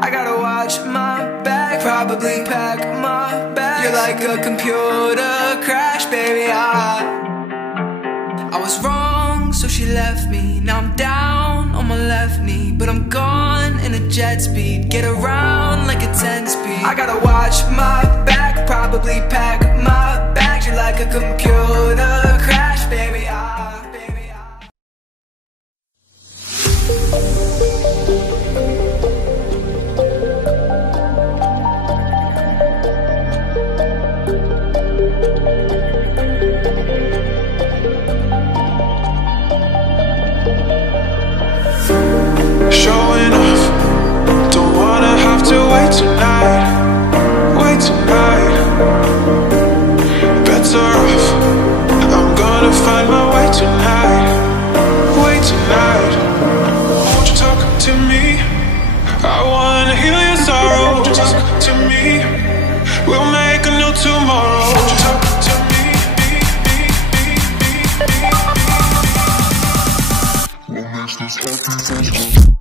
I gotta watch my back, probably pack my bag. You're like a computer crash, baby. I was wrong, so she left me. Now I'm down on my left knee, but I'm gone in a jet speed. Get around like a 10-speed. I gotta watch my back, probably pack my bags. You're like a computer crash, baby. Showing off, don't wanna have to wait tonight. Better off, I'm gonna find my way tonight. Won't you talk to me? I wanna heal your sorrow. Won't you talk to me? We'll make a new tomorrow. Won't you talk to me? What makes this happen?